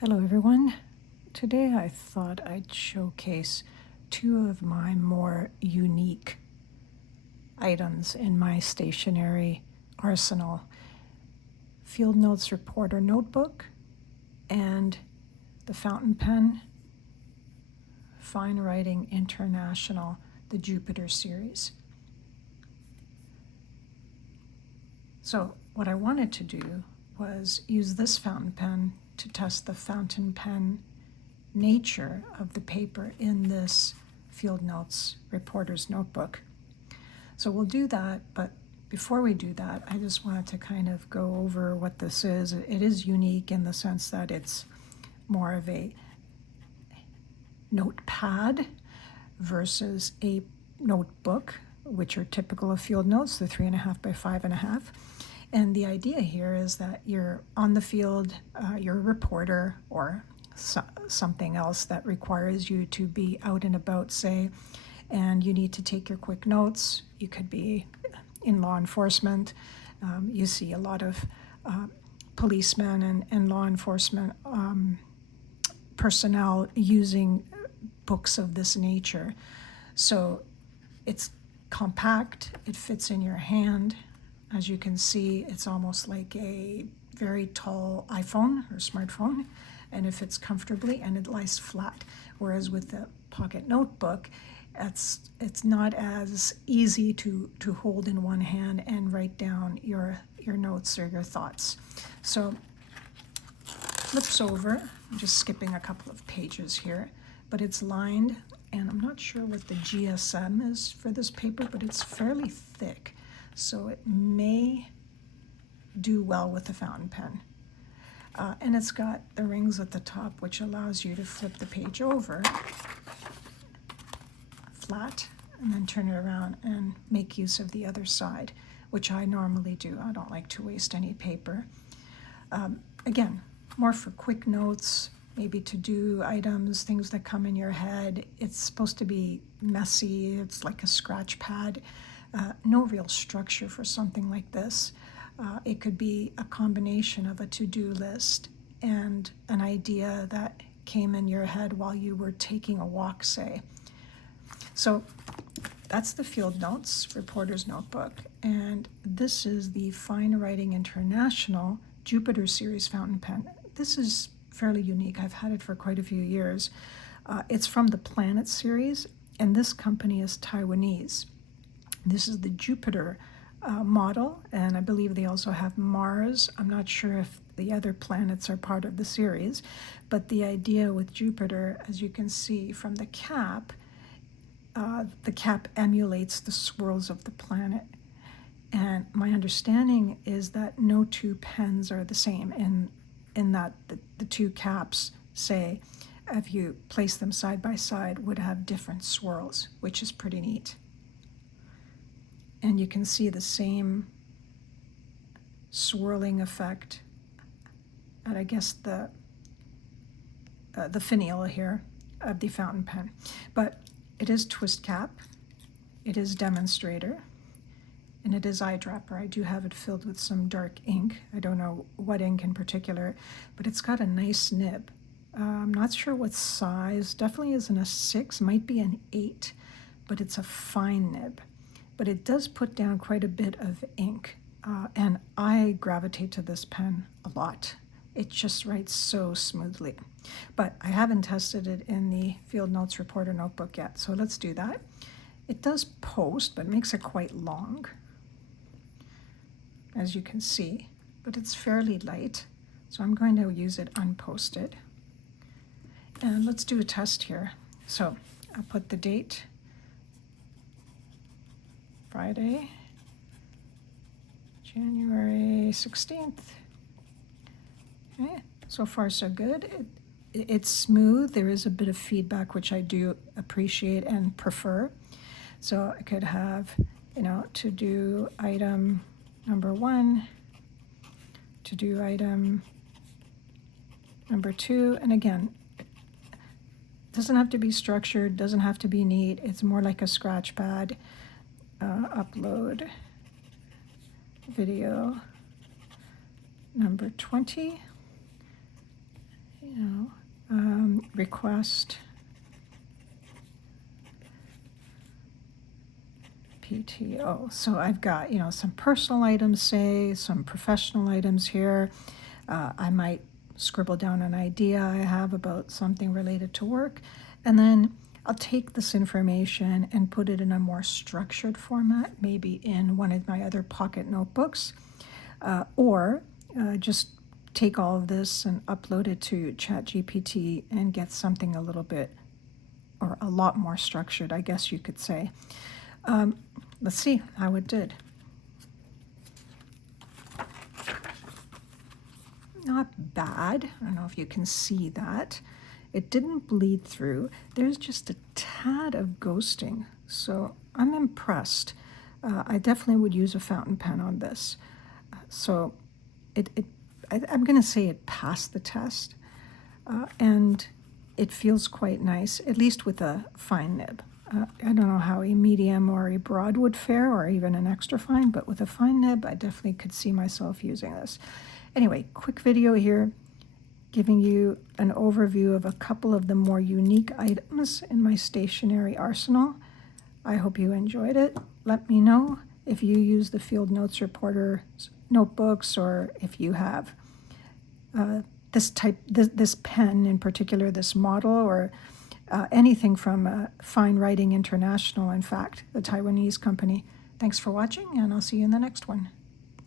Hello everyone. Today I thought I'd showcase two of my more unique items in my stationery arsenal. Field Notes Reporter Notebook and the fountain pen, Fine Writing International, the Jupiter series. So what I wanted to do was use this fountain pen to test the fountain pen nature of the paper in this Field Notes Reporter's Notebook. So we'll do that, but before we do that, I just wanted to kind of go over what this is. It is unique in the sense that it's more of a notepad versus a notebook, which are typical of field notes, the 3.5 by 5.5. And the idea here is that you're on the field, you're a reporter or something else that requires you to be out and about, say, and you need to take your quick notes. You could be in law enforcement. You see a lot of policemen and law enforcement personnel using books of this nature. So it's compact, it fits in your hand. As you can see, it's almost like a very tall iPhone or smartphone, and it fits comfortably and it lies flat. Whereas with the pocket notebook, it's not as easy to hold in one hand and write down your notes or your thoughts. So flips over, I'm just skipping a couple of pages here, but it's lined, and I'm not sure what the GSM is for this paper, but it's fairly thick. So it may do well with the fountain pen. And it's got the rings at the top, which allows you to flip the page over flat and then turn it around and make use of the other side, which I normally do. I don't like to waste any paper. Again, more for quick notes, maybe to-do items, things that come in your head. It's supposed to be messy. It's like a scratch pad. No real structure for something like this. It could be a combination of a to-do list and an idea that came in your head while you were taking a walk, say. So that's the Field Notes Reporter's Notebook, and this is the Fine Writing International Jupiter series fountain pen. This is fairly unique. I've had it for quite a few years. It's from the Planet series, and this company is Taiwanese. This is the Jupiter model, and I believe they also have Mars. I'm not sure if the other planets are part of the series, but the idea with Jupiter, as you can see from the cap emulates the swirls of the planet. And my understanding is that no two pens are the same, in that the two caps, say, if you place them side by side, would have different swirls, which is pretty neat. And you can see the same swirling effect at, I guess, the finial here of the fountain pen. But it is twist cap, it is demonstrator, and it is eyedropper. I do have it filled with some dark ink. I don't know what ink in particular, but it's got a nice nib. I'm not sure what size, definitely isn't a 6, might be an 8, but it's a fine nib. But it does put down quite a bit of ink, and I gravitate to this pen a lot. It just writes so smoothly. But I haven't tested it in the Field Notes Reporter Notebook yet, so let's do that. It does post, but makes it quite long, as you can see, but it's fairly light, so I'm going to use it unposted. And let's do a test here. So I'll put the date, Friday, January 16th. Okay, so far so good. It's smooth. There is a bit of feedback, which I do appreciate and prefer. So I could have, to do item number 1, to do item number 2, and again, doesn't have to be structured, doesn't have to be neat. It's more like a scratch pad. Upload video number 20. request PTO. So I've got, you know, some personal items, say, some professional items here. I might scribble down an idea I have about something related to work, and then I'll take this information and put it in a more structured format, maybe in one of my other pocket notebooks, or just take all of this and upload it to ChatGPT and get something a little bit, or a lot more structured, I guess you could say. Let's see how it did. Not bad. I don't know if you can see that. It didn't bleed through. There's just a tad of ghosting, so I'm impressed. I definitely would use a fountain pen on this. So I'm going to say it passed the test, and it feels quite nice, at least with a fine nib. I don't know how a medium or a broad would fare, or even an extra fine, but with a fine nib, I definitely could see myself using this. Anyway, quick video here giving you an overview of a couple of the more unique items in my stationery arsenal. I hope you enjoyed it. Let me know if you use the Field Notes Reporter notebooks, or if you have this pen in particular, this model, or anything from Fine Writing International, in fact, the Taiwanese company. Thanks for watching, and I'll see you in the next one.